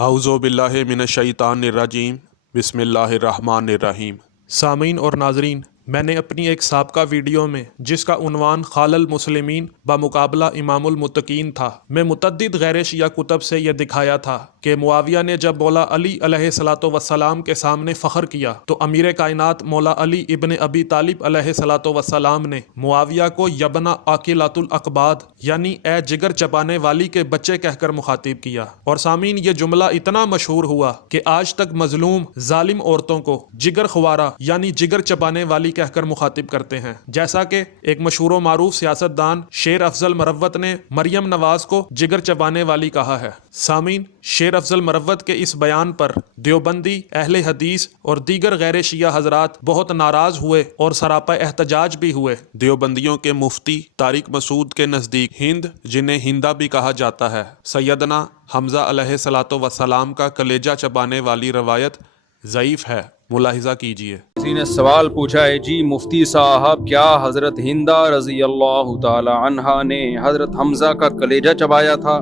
اعوذ باللہ من الشیطان الرجیم بسم اللہ الرحمن الرحیم۔ سامعین اور ناظرین، میں نے اپنی ایک سابقہ ویڈیو میں جس کا عنوان خال المسلمین بمقابلہ امام المتقین تھا، میں متعدد غیر شیعہ کتب سے یہ دکھایا تھا کہ معاویہ نے جب مولا علی علیہ الصلوۃ والسلام کے سامنے فخر کیا تو امیر کائنات مولا علی ابن ابی طالب علیہ الصلوۃ والسلام نے معاویہ کو یبنا عاقلۃ الاقباد یعنی اے جگر چبانے والی کے بچے کہہ کر مخاطب کیا، اور سامعین یہ جملہ اتنا مشہور ہوا کہ آج تک مظلوم ظالم عورتوں کو جگر خوارہ یعنی جگر چبانے والی کہہ کر مخاطب کرتے ہیں، جیسا کہ ایک مشہور و معروف سیاست دان شیر افضل مروت نے مریم نواز کو جگر چبانے والی کہا ہے۔ سامعین، شیر افضل مروت کے اس بیان پر دیوبندی، اہل حدیث اور دیگر غیر شیعہ حضرات بہت ناراض ہوئے اور سراپا احتجاج بھی ہوئے۔ دیوبندیوں کے مفتی طارق مسعود کے نزدیک ہند، جنہیں ہندا بھی کہا جاتا ہے، سیدنا حمزہ علیہ الصلوۃ والسلام کا کلیجہ چبانے والی روایت ضعیف ہے۔ ملاحظہ کیجیے۔ کسی نے سوال پوچھا ہے، جی مفتی صاحب کیا حضرت ہندا رضی اللہ تعالی عنہا نے حضرت حمزہ کا کلیجہ چبایا تھا؟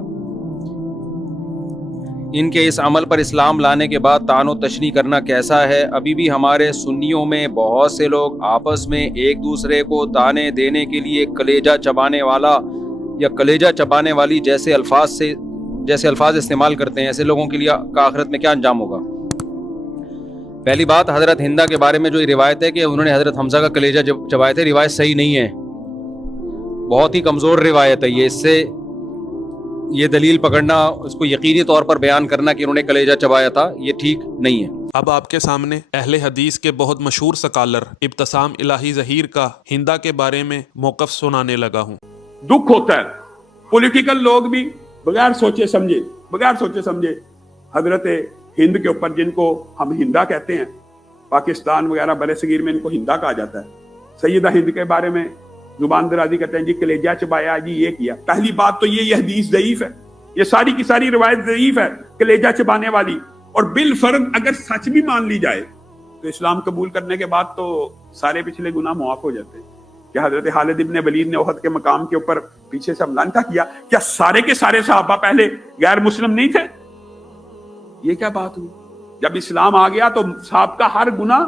ان کے اس عمل پر اسلام لانے کے بعد طعن و تشنیع کرنا کیسا ہے؟ ابھی بھی ہمارے سنیوں میں بہت سے لوگ آپس میں ایک دوسرے کو طعنے دینے کے لیے کلیجہ چبانے والا یا کلیجہ چبانے والی جیسے الفاظ استعمال کرتے ہیں۔ ایسے لوگوں کے لیے کا آخرت میں کیا انجام ہوگا؟ پہلی بات، حضرت ہندا کے بارے میں جو یہ روایت ہے کہ انہوں نے حضرت حمزہ کا کلیجہ چبایا تھے، روایت صحیح نہیں ہے، بہت ہی کمزور روایت ہے۔ اس سے یہ دلیل پکڑنا، اس کو یقینی طور پر بیان کرنا کہ انہوں نے کلیجہ چبایا تھا، یہ ٹھیک نہیں ہے۔ اب آپ کے سامنے اہل حدیث کے بہت مشہور سکالر ابتسام الہی ظہیر کا ہندا کے بارے میں موقف سنانے لگا ہوں۔ دکھ ہوتا ہے، پولیٹیکل لوگ بھی بغیر سوچے سمجھے حضرت ہند کے اوپر، جن کو ہم ہندا کہتے ہیں، پاکستان وغیرہ برِ صغیر میں ان کو ہندا کہا جاتا ہے، سیدہ ہند کے بارے میں زبان درازی کرتے ہیں، جی کلیجہ چبایا، جی یہ کیا۔ پہلی بات تو یہ حدیث ضعیف ہے، یہ ساری کی ساری روایت ضعیف ہے کلیجہ چبانے والی، اور بالفرض اگر سچ بھی مان لی جائے تو اسلام قبول کرنے کے بعد تو سارے پچھلے گناہ معاف ہو جاتے ہیں۔ کہ حضرت خالد ابن ولید نے احد کے مقام کے اوپر پیچھے سے حملہ نہ کیا، کیا سارے کے سارے صحابہ پہلے غیر مسلم نہیں تھے؟ یہ کیا بات ہوئی؟ جب اسلام آ گیا تو صاحب کا ہر گناہ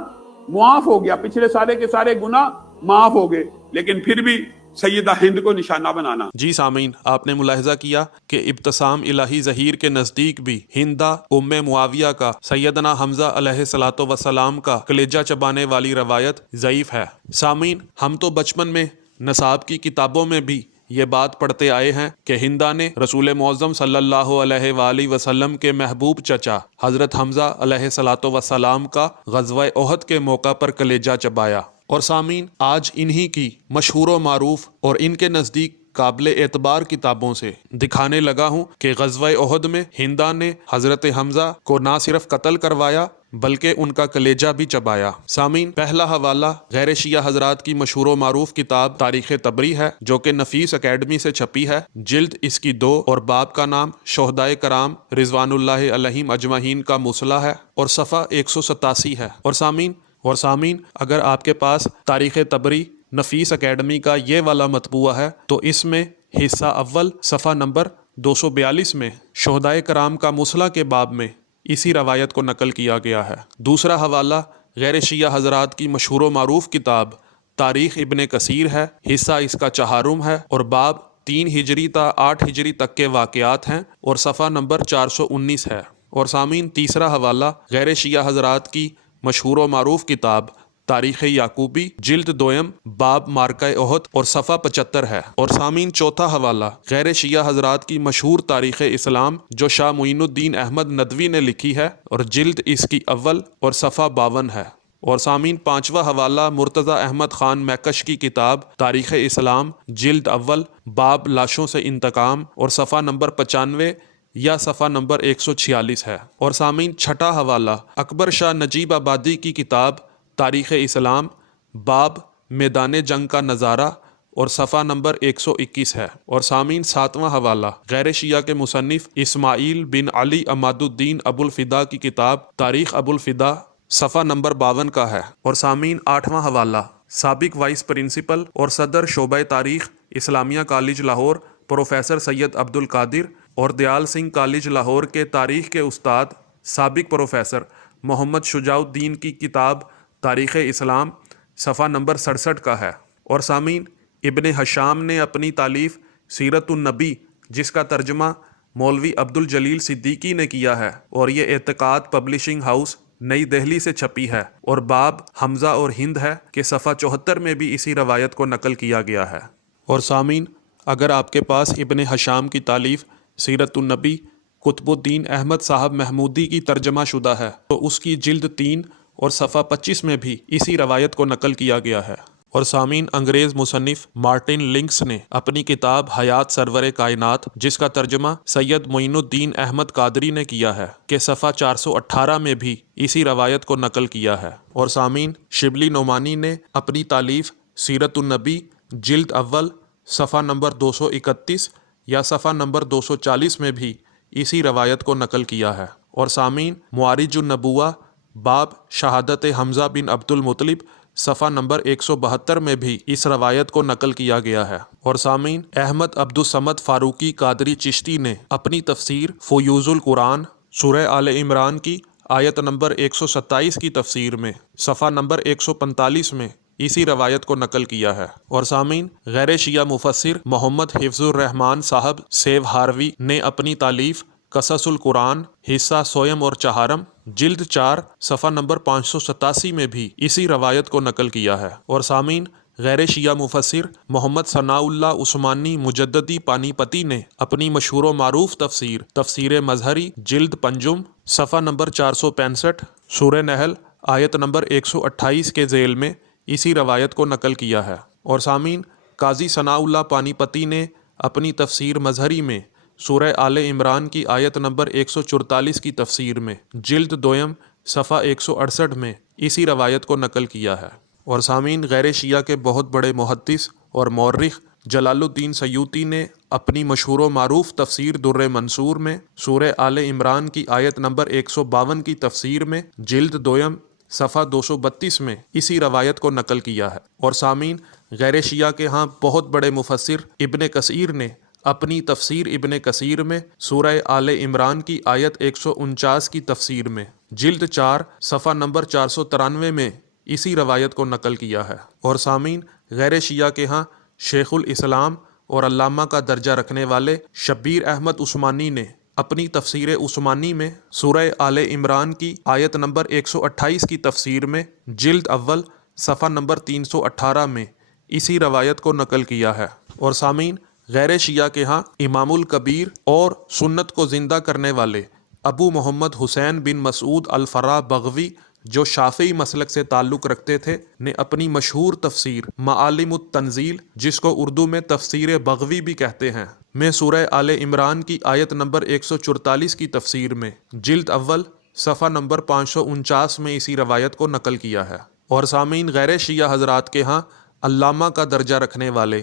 معاف ہو گیا، پچھلے سارے کے سارے گناہ معاف ہو گئے، لیکن پھر بھی سیدہ ہند کو نشانہ بنانا۔ جی سامعین، آپ نے ملاحظہ کیا کہ ابتسام الہی ظہیر کے نزدیک بھی ہندا ام معاویہ کا سیدنا حمزہ علیہ الصلوۃ والسلام کا کلیجہ چبانے والی روایت ضعیف ہے۔ سامعین، ہم تو بچپن میں نصاب کی کتابوں میں بھی یہ بات پڑھتے آئے ہیں کہ ہندا نے رسول معظم صلی اللہ علیہ وآلہ وسلم کے محبوب چچا حضرت حمزہ علیہ الصلوۃ والسلام کا غزوہ احد کے موقع پر کلیجہ چبایا۔ اور سامعین، آج انہی کی مشہور و معروف اور ان کے نزدیک قابل اعتبار کتابوں سے دکھانے لگا ہوں کہ غزوہ احد میں ہندا نے حضرت حمزہ کو نہ صرف قتل کروایا بلکہ ان کا کلیجہ بھی چبایا۔ سامعین، پہلا حوالہ غیر شیعہ حضرات کی مشہور و معروف کتاب تاریخ طبری ہے، جو کہ نفیس اکیڈمی سے چھپی ہے۔ جلد اس کی 2 اور باب کا نام شہدائے کرام رضوان اللہ علیہم اجمعین کا مصلح ہے اور صفحہ 187 ہے۔ اور سامعین، اگر آپ کے پاس تاریخ طبری نفیس اکیڈمی کا یہ والا مطبوعہ ہے تو اس میں حصہ اول صفحہ نمبر 242 میں شہدائے کرام کا مصلح کے باب میں اسی روایت کو نقل کیا گیا ہے۔ دوسرا حوالہ غیر شیعہ حضرات کی مشہور و معروف کتاب تاریخ ابن کثیر ہے، حصہ اس کا 4 ہے اور باب 3 ہجری تا 8 ہجری تک کے واقعات ہیں اور صفحہ نمبر 419 ہے۔ اور سامعین، تیسرا حوالہ غیر شیعہ حضرات کی مشہور و معروف کتاب تاریخ یعقوبی جلد 2 باب مارکہ احد اور صفحہ 75 ہے۔ اور سامعین، چوتھا حوالہ غیر شیعہ حضرات کی مشہور تاریخ اسلام جو شاہ معین الدین احمد ندوی نے لکھی ہے اور جلد اس کی اول اور صفحہ 52 ہے۔ اور سامعین، پانچواں حوالہ مرتضی احمد خان میکش کی کتاب تاریخ اسلام جلد اول باب لاشوں سے انتقام اور صفحہ نمبر 95 یا صفحہ نمبر 146 ہے۔ اور سامعین، چھٹا حوالہ اکبر شاہ نجیب آبادی کی کتاب تاریخ اسلام باب میدان جنگ کا نظارہ اور صفحہ نمبر 121 ہے۔ اور سامعین، ساتواں حوالہ غیر شیعہ کے مصنف اسماعیل بن علی عماد الدین ابو الفدا کی کتاب تاریخ ابو الفدا صفحہ نمبر 52 کا ہے۔ اور سامعین، آٹھواں حوالہ سابق وائس پرنسپل اور صدر شعبہ تاریخ اسلامیہ کالج لاہور پروفیسر سید عبد القادر اور دیال سنگھ کالج لاہور کے تاریخ کے استاد سابق پروفیسر محمد شجاع الدین کی کتاب تاریخ اسلام صفحہ نمبر 67 کا ہے۔ اور سامعین، ابن ہشام نے اپنی تالیف سیرت النبی، جس کا ترجمہ مولوی عبد الجلیل صدیقی نے کیا ہے، اور یہ اعتقاد پبلشنگ ہاؤس نئی دہلی سے چھپی ہے، اور باب حمزہ اور ہند ہے کہ صفحہ 74 میں بھی اسی روایت کو نقل کیا گیا ہے۔ اور سامعین، اگر آپ کے پاس ابن ہشام کی تالیف سیرت النبی قطب الدین احمد صاحب محمودی کی ترجمہ شدہ ہے تو اس کی جلد 3 اور صفحہ 25 میں بھی اسی روایت کو نقل کیا گیا ہے۔ اور سامعین، انگریز مصنف مارٹن لنکس نے اپنی کتاب حیات سرور کائنات، جس کا ترجمہ سید معین الدین احمد قادری نے کیا ہے، کہ صفحہ 418 میں بھی اسی روایت کو نقل کیا ہے۔ اور سامعین، شبلی نعمانی نے اپنی تالیف سیرت النبی جلد اول صفحہ نمبر 231 یا صفحہ نمبر 240 میں بھی اسی روایت کو نقل کیا ہے۔ اور سامعین، معارج النبوہ باب شہادت حمزہ بن عبد المطلب صفحہ نمبر 172 میں بھی اس روایت کو نقل کیا گیا ہے۔ اور سامعین، احمد عبد الصمد فاروقی قادری چشتی نے اپنی تفسیر فیوض القرآن سورہ آل عمران کی آیت نمبر 127 کی تفسیر میں صفحہ نمبر 145 میں اسی روایت کو نقل کیا ہے۔ اور سامعین، غیر شیعہ مفسر محمد حفظ الرحمان صاحب سیو ہاروی نے اپنی تالیف قصص القرآن حصہ سویم اور چہارم جلد 4 صفحہ نمبر 587 میں بھی اسی روایت کو نقل کیا ہے۔ اور سامعین، غیر شیعہ مفسر محمد ثناء اللہ عثمانی مجددی پانی پتی نے اپنی مشہور و معروف تفسیر مظہری جلد 5 صفحہ نمبر 465 سورہ نحل آیت نمبر 128 کے ذیل میں اسی روایت کو نقل کیا ہے۔ اور سامعین، قاضی ثناء اللہ پانی پتی نے اپنی تفسیر مظہری میں سورہ آل عمران کی آیت نمبر 144 کی تفسیر میں جلد 2 صفحہ 168 میں اسی روایت کو نقل کیا ہے۔ اور سامعین، غیر شیعہ کے بہت بڑے محدث اور مورخ جلال الدین سیوطی نے اپنی مشہور و معروف تفسیر در منصور میں سورہ آل عمران کی آیت نمبر 152 کی تفسیر میں جلد 2 صفحہ 232 میں اسی روایت کو نقل کیا ہے۔ اور سامعین، غیر شیعہ کے ہاں بہت بڑے مفسر ابن کثیر نے اپنی تفسیر ابن کثیر میں سورہ آل عمران کی آیت 149 کی تفسیر میں جلد 4 صفحہ نمبر 493 میں اسی روایت کو نقل کیا ہے۔ اور سامعین، غیر شیعہ کے ہاں شیخ الاسلام اور علامہ کا درجہ رکھنے والے شبیر احمد عثمانی نے اپنی تفسیر عثمانی میں سورہ آل عمران کی آیت نمبر 128 کی تفسیر میں جلد اول صفحہ نمبر 318 میں اسی روایت کو نقل کیا ہے۔ اور سامعین، غیر شیعہ کے ہاں امام الکبیر اور سنت کو زندہ کرنے والے ابو محمد حسین بن مسعود الفرا بغوی، جو شافعی مسلک سے تعلق رکھتے تھے، نے اپنی مشہور تفسیر معالم التنزیل، جس کو اردو میں تفسیر بغوی بھی کہتے ہیں، میں سورہ آل عمران کی آیت نمبر 144 کی تفسیر میں جلد اول صفحہ نمبر 549 میں اسی روایت کو نقل کیا ہے۔ اور سامعین، غیر شیعہ حضرات کے ہاں علامہ کا درجہ رکھنے والے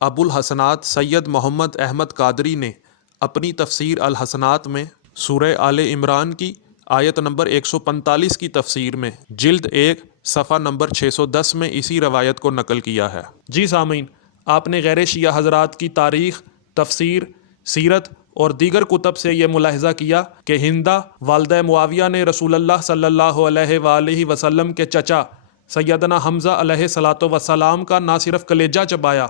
ابو الحسنات سید محمد احمد قادری نے اپنی تفسیر الحسنات میں سورہ آل عمران کی آیت نمبر 145 کی تفسیر میں جلد 1 صفحہ نمبر 610 میں اسی روایت کو نقل کیا ہے۔ جی سامعین، آپ نے غیر شیعہ حضرات کی تاریخ، تفسیر، سیرت اور دیگر کتب سے یہ ملاحظہ کیا کہ ہندہ والدہ معاویہ نے رسول اللہ صلی اللہ علیہ وآلہ وسلم کے چچا سیدنا حمزہ علیہ الصلوۃ والسلام کا نہ صرف کلیجہ چبایا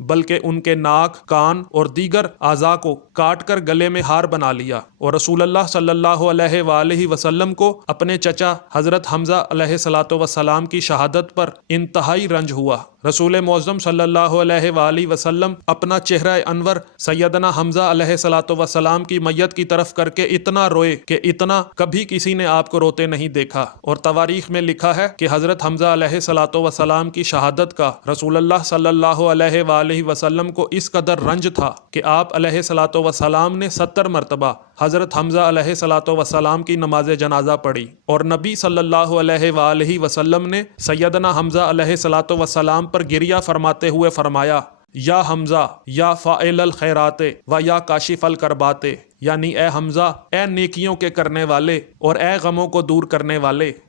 بلکہ ان کے ناک، کان اور دیگر اعضاء کو کاٹ کر گلے میں ہار بنا لیا، اور رسول اللہ صلی اللہ علیہ وآلہ وسلم کو اپنے چچا حضرت حمزہ علیہ الصلوۃ والسلام کی شہادت پر انتہائی رنج ہوا۔ رسول معظم صلی اللہ علیہ وآلہ وسلم اپنا چہرہ انور سیدنا حمزہ علیہ الصلوۃ والسلام کی میت کی طرف کر کے اتنا روئے کہ اتنا کبھی کسی نے آپ کو روتے نہیں دیکھا، اور تواریخ میں لکھا ہے کہ حضرت حمزہ علیہ الصلوۃ والسلام کی شہادت کا رسول اللہ صلی اللہ علیہ وآلہ وسلم کو اس قدر رنج تھا کہ آپ علیہ الصلوۃ والسلام نے 70 مرتبہ حضرت حمزہ علیہ الصلوۃ والسلام کی نماز جنازہ پڑھی، اور نبی صلی اللہ علیہ وآلہ وسلم نے سیدنا حمزہ علیہ الصلوۃ والسلام پر گریہ فرماتے ہوئے فرمایا، یا حمزہ یا فاعل الخیرات و یا کاشف الکربات، یعنی اے حمزہ، اے نیکیوں کے کرنے والے اور اے غموں کو دور کرنے والے،